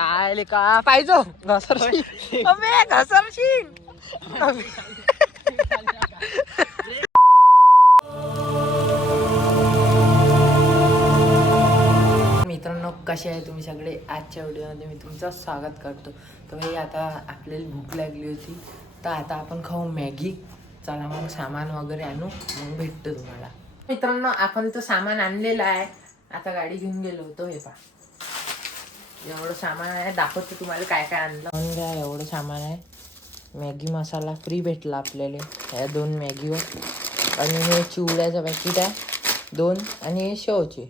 काय का पाहिजो घसरशी अबे घसरशी मित्रांनो कसे आहे तुम्ही सगळे. आजच्या व्हिडिओमध्ये मी तुमचं स्वागत करतो. तर भाई आता आपल्याला भूक लागली होती तर आता आपण खाऊ मॅगी. चला मग सामान वगैरे आणू मग भेटतो तुम्हाला. मित्रांनो आपण तर सामान आणलेलं आहे. आता गाडी घेऊन गेलो होतो. हे पहा एवढं सामान आहे. दाखवतो तुम्हाला काय काय आणलं. घ्या एवढं सामान आहे. मॅगी मसाला फ्री भेटला आपल्याला या 2 मॅगीवर. आणि हे चिवड्याचं पॅकेट आहे 2 आणि हे शेवचे.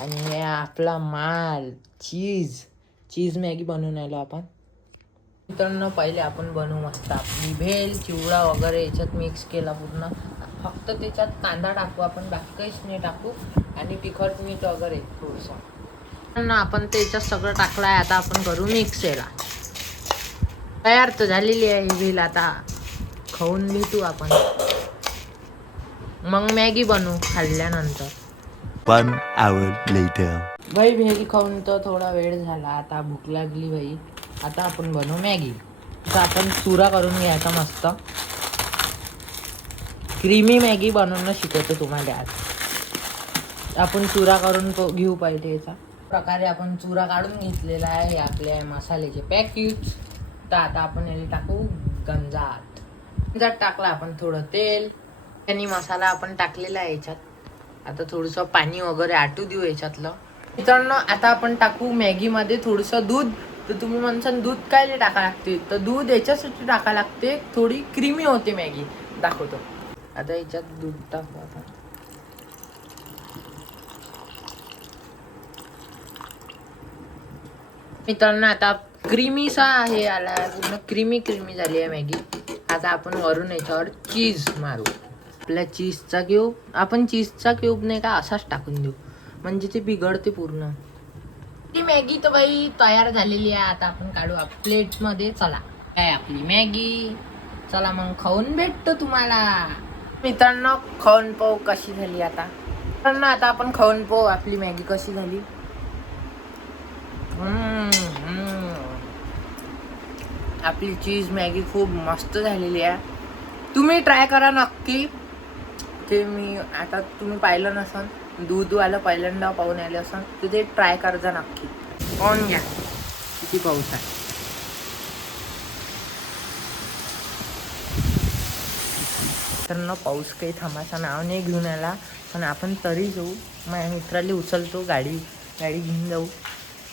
आणि हे आपला माल चीज मॅगी बनवून आलो आपण. मित्रांनो पहिले आपण बनवू मस्त आपली भेल चिवडा वगैरे याच्यात मिक्स केला पूर्ण. फक्त त्याच्यात कांदा टाकू आपण, बाकी काहीच नाही टाकू. आणि तिखट मीठ वगैरे थोडंसं आपण त्याच्यात सगळं टाकलं आहे. आता आपण करू मिक्स याला. तयार तर झालेली आहे ही भेल. आता खाऊन भेटू आपण. मग मॅगी बनवू खाल्ल्यानंतर. 1 hour later. भाई मॅगी खाऊन तर थोडा वेळ झाला. आता भूक लागली भाई. आता आपण बनवू मॅगी. आता आपण चुरा करून घ्यायचा मस्त. क्रीमी मॅगी बनवणं शिकवतो तुम्हाला आज. आपण चुरा करून घेऊ पाहिजे. याचा प्रकारे आपण चुरा काढून घेतलेला आहे. आपल्या मसाल्याचे पॅकेट. तर आता आपण याला टाकू गंजात टाकला आपण थोडं तेल आणि मसाला आपण टाकलेला आहे याच्यात. आता थोडंसं पाणी वगैरे आटू देऊ याच्यातलं. मित्रांनो आता आपण टाकू मॅगीमध्ये थोडंसं दूध. तर तुम्ही म्हणसान दूध काय टाका लागते, तर दूध याच्यासाठी टाका लागते थोडी क्रीमी होते मॅगी. दाखवतो आता याच्यात दूध टाकू आपण. मित्रांनो आता क्रीमीसा हे आला पूर्ण क्रीमी झाली आहे मॅगी. आता आपण वरून याच्यावर चीज मारू. आपल्या चीजचा क्यूब आपण चीजचा क्यूब नाही का असाच टाकून देऊ म्हणजे ते बिघडते पूर्ण. ती मॅगी तर बाई तयार झालेली आहे. आता आपण काढू प्लेटमध्ये. चला काय आपली मॅगी. चला मग खाऊन भेटतो तुम्हाला. मित्रांनो खाऊन पाहू कशी झाली. आता मित्रांनो आता आपण खाऊन पाहू आपली मॅगी कशी झाली. आपली चीज मॅगी खूप मस्त झालेली आहे. तुम्ही ट्राय करा नक्की. ते मी आता तुम्ही पाहिलं नसन, दूधवालं पहिल्यांदा पाहून आले असन तर ते ट्राय करजा नक्की. पाहून घ्या किती पाऊस आहे. तर न पाऊस काही थांबायचं नाव नाही घेऊन आला. पण आपण तरी जाऊ. माझ्या मित्राला उचलतो. गाडी घेऊन जाऊ.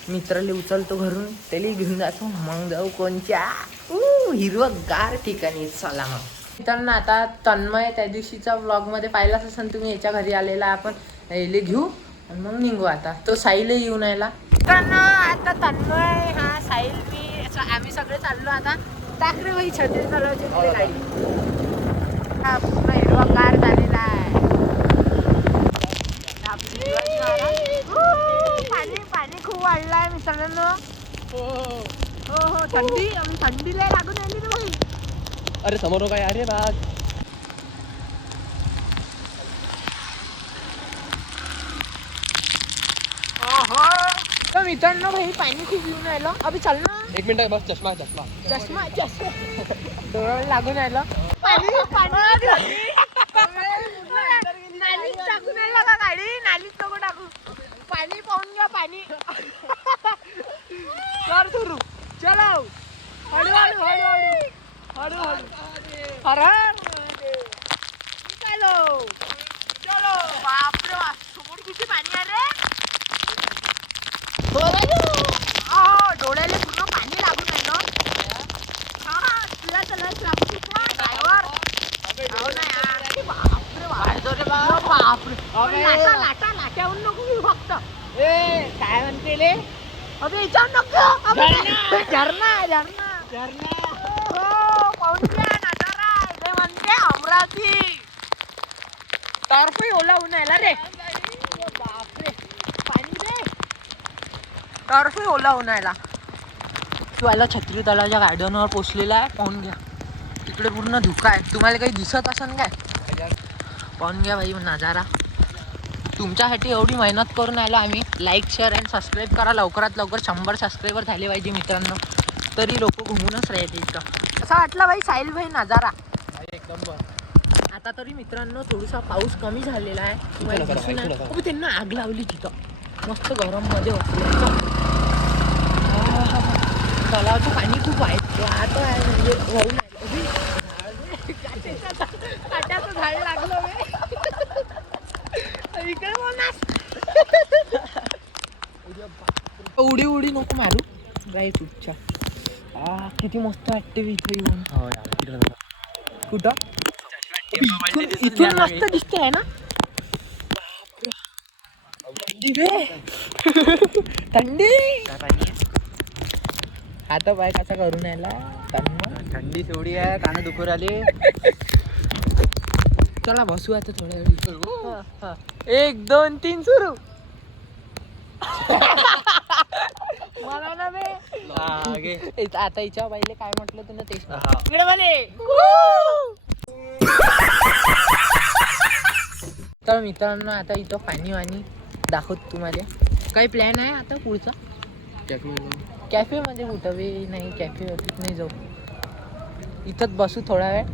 मित्राला उचलतो घरून, त्याला घेऊन जातो. मग जाऊ कोणच्या हिरवगार ठिकाणी. चला मग मित्रांनो आता तन्मय त्या दिवशीचा व्लॉगमध्ये पाहिलाच असेल तुम्ही. याच्या घरी आलेला आपण यायला घेऊ आणि मग निघू. आता तो साईला येऊन यायला. मित्रांनो आता तन्मय हा साईल मी आम्ही सगळे चाललो. आता टाकरे भाई छत्री चालवायची गाडी. हा पूर्ण हिरवागार झालेला आहे. पाणी खूप वाढलं आहे मित्रांनो. हो थंडीला लागून आली ना भाई. अरे समोर काय अरे राज. मित्रांनो भाई पाणी खूप येऊन राहिलं. अभि चल ना. 1 मिनिट बस. चष्मा डोळ्याला लागून राहिलं. पाणी नालीत टाकून राहिलं का गाडी. नालीत नको टाकू. पाणी पाहून घ्या. पाणी कर सुरू. चलो हळू चलो. बापरे बाप समोर किती पाणी आहे रे. डोळ्याला पूर्ण पाणी लागून राहिलं. तुला चलायच लागू ड्रायव्हर. बापरे लाटाहून नको घेऊ फक्त. काय म्हणते ले. अबे याच्यावर नको. झरणा पाहून घ्या नजारा. इथे म्हणते अमरावती. टर्फही ओला होऊन राहिला रे. बापरे पाणी रे. टर्फही ओला होऊन राहिला. वाला छत्री तलावाच्या गार्डनवर पोचलेला आहे. पाहून घ्या तिकडे पूर्ण धुका आहे. तुम्हाला काही दिसत असेल काय. पाहून घ्या भाई नजारा. तुमच्यासाठी एवढी मेहनत करून आलो आम्ही. लाईक शेअर अँड सबस्क्राईब करा लवकरात लवकर. 100 सबस्क्रायबर झाले पाहिजे मित्रांनो. तरी लोक घुमूनच राहते इथं. असं वाटलं भाई साहिल भाई नजारा एकदम आता तरी मित्रांनो थोडासा पाऊस कमी झालेला आहे. तुम्हाला दिसून आहे. अबे, त्यांना आग लावली तिथं मस्त गरम मध्ये बसले. तलावाचं पाणी खूप आहे वाहत आहे म्हणजे वाहून काट्याचं झाड लागलं इकडे उडी उडी नको मारू बाई तुझच्या. किती मस्त वाटते इथे येऊन. कुठं इथून मस्त दिसते आहे ना. थंडी आता बाय कसा करून यायला. थंडी तेवढी आहे कान दुखू राहिले. चला बसू आता थोड्या वेळ. 1 2 3 सुरू. मला ना बे आता हिच्या बाईले काय म्हटलं तू ना तेच तर मित्रांनो आता इथं पाणी वाणी दाखवत तुम्हाला. काही प्लॅन आहे आता पुढचा. कॅफे मध्ये कुठं वे नाही कॅफे वरतीच नाही जाऊ. इथंच बसू थोडा वेळ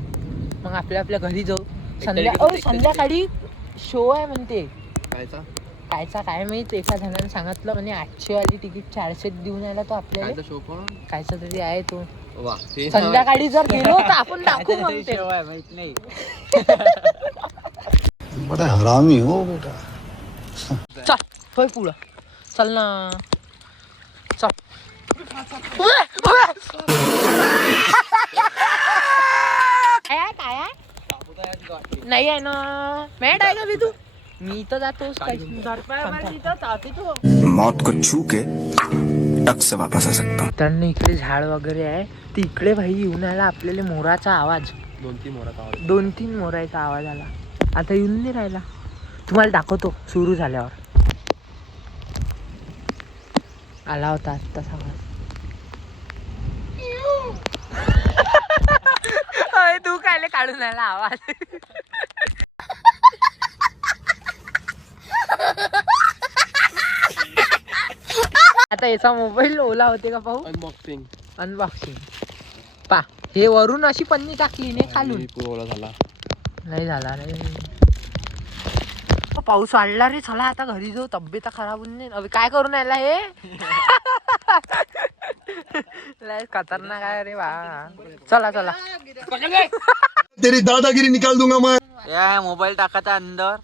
मग आपल्या घरी जाऊ. संध्याकाळी शो आहे म्हणते. कायचा काय माहित. एका जणाने सांगितलं म्हणजे 800 वाली तिकीट 400 देऊन यायला तो आपल्याला. शो पण कायचा तरी आहे तो. संध्याकाळी जर गेलो तर आपण दाखवू म्हणते. माहित नाही. बड़ा हरामी हो बेटा. चल होय पुढं चल ना. चल काय नाही आहे ना. मॅड आहे का बी तू. मी तर जातोस. मौत को छू के टक से वापस आ सकता हूँ. त्यांना इकडे झाड वगैरे आहे. तिकडे भाई येऊन आला आपल्याला मोराचा आवाज. 2-3 मोराचा आवाज आला. आता येऊन नाही राहिला. तुम्हाला दाखवतो सुरू झाल्यावर. आला होता आत्ता आवाज. तू कायले काढून आला आवाज. आता याचा मोबाईल ओला होते का पाहू. अनबॉक्सिंग पा. हे वरून अशी पन्नी टाकली नाही खालून. नाही झाला नाही. पाऊस वाढला रे. चला आता घरी जाऊ. तब्येत खराब होऊन नाही. अबे काय करून आला हे. लय खतरनाक आहे रे बा. चला चला. तेरी दादागिरी निकाल दूंगा मैं. या मोबाईल टाकायचा अंदर.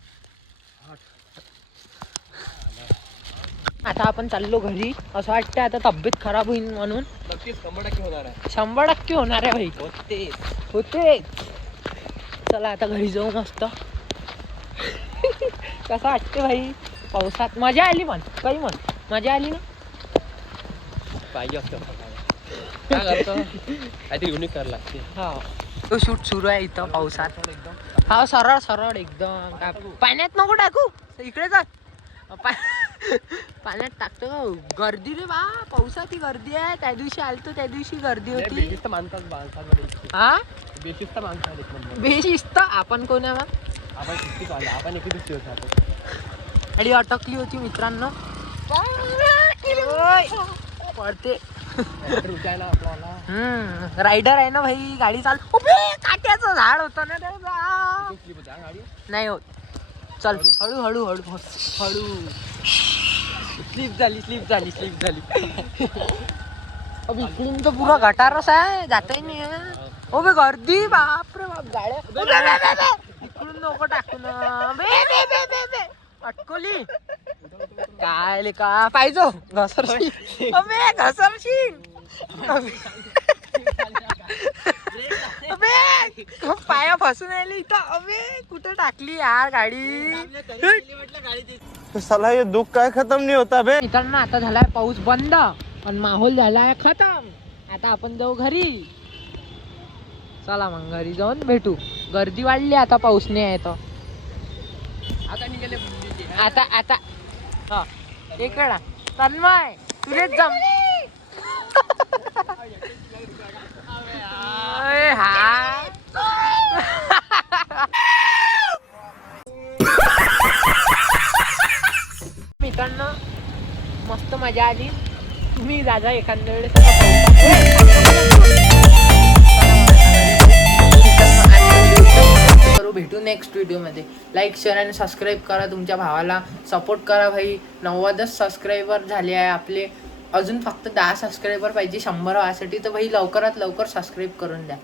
आता आपण चाललो घरी. असं वाटतं आता तब्येत खराब होईल म्हणून. 100% होणार आहे. 100% होणार आहे भाई. होते. चला आता घरी जाऊ मस्त. कसं वाटते भाई पावसात. मजा आली पण काही म्हण. मजा आली ना. पाहिजे असतं काय करतो. काहीतरी युनिक करायला लागते. हा तो शूट सुरू आहे इथं पावसात. हा सरळ सरळ एकदम. पाण्यात नको टाकू. इकडे जा. पाण्यात टाकतो का. गर्दी रे बा. पावसात ही गर्दी आहे. त्या दिवशी आलतो त्या दिवशी गर्दी होती. हा बेशिस्त. आपण कोण आहे मग. आपण एक दिवशी होतो. गाडी अटकली होती मित्रांनो. पडते. रायडर आहे ना भाई. गाडी चाल. काट्याचं झाड होतं ना. नाही होत. चल हळू हळू हळू हळू. स्लिप झाली. अब इकडून तर पुरा गटारच आहे. जाताही नाही. ओ बे गर्दी. बापरे बाप. गाड्या इकडून नको टाकून. अटकोली काय ले का पाहिजो. घसरशील. अबे घसरशील. अबे पाया फसून आली इथं. अबे कुठे टाकली यार गाडी. साला ये दुख काय खत्म नहीं होता बे. मित्रांनो आता झालाय पाऊस बंद आणि माहोल झालाय खतम. आता आपण जाऊ घरी. चला मग घरी जाऊन भेटू. गर्दी वाढली आता पाऊस नाही आहे तर. आता हा इकडा तन्मय तुझेच जम. हा मस्त मजा आली. तुम्ही जागा एखाद्या वेळेस करू. भेटू नेक्स्ट व्हिडिओमध्ये. लाईक शेअर आणि सबस्क्राईब करा. तुमच्या भावाला सपोर्ट करा भाई. 90च सबस्क्रायबर झाले आहे आपले. अजून फक्त 10 सबस्क्रायबर पाहिजे 100 व्हायसाठी. तर भाई लवकरात लवकर सबस्क्राईब करून द्या.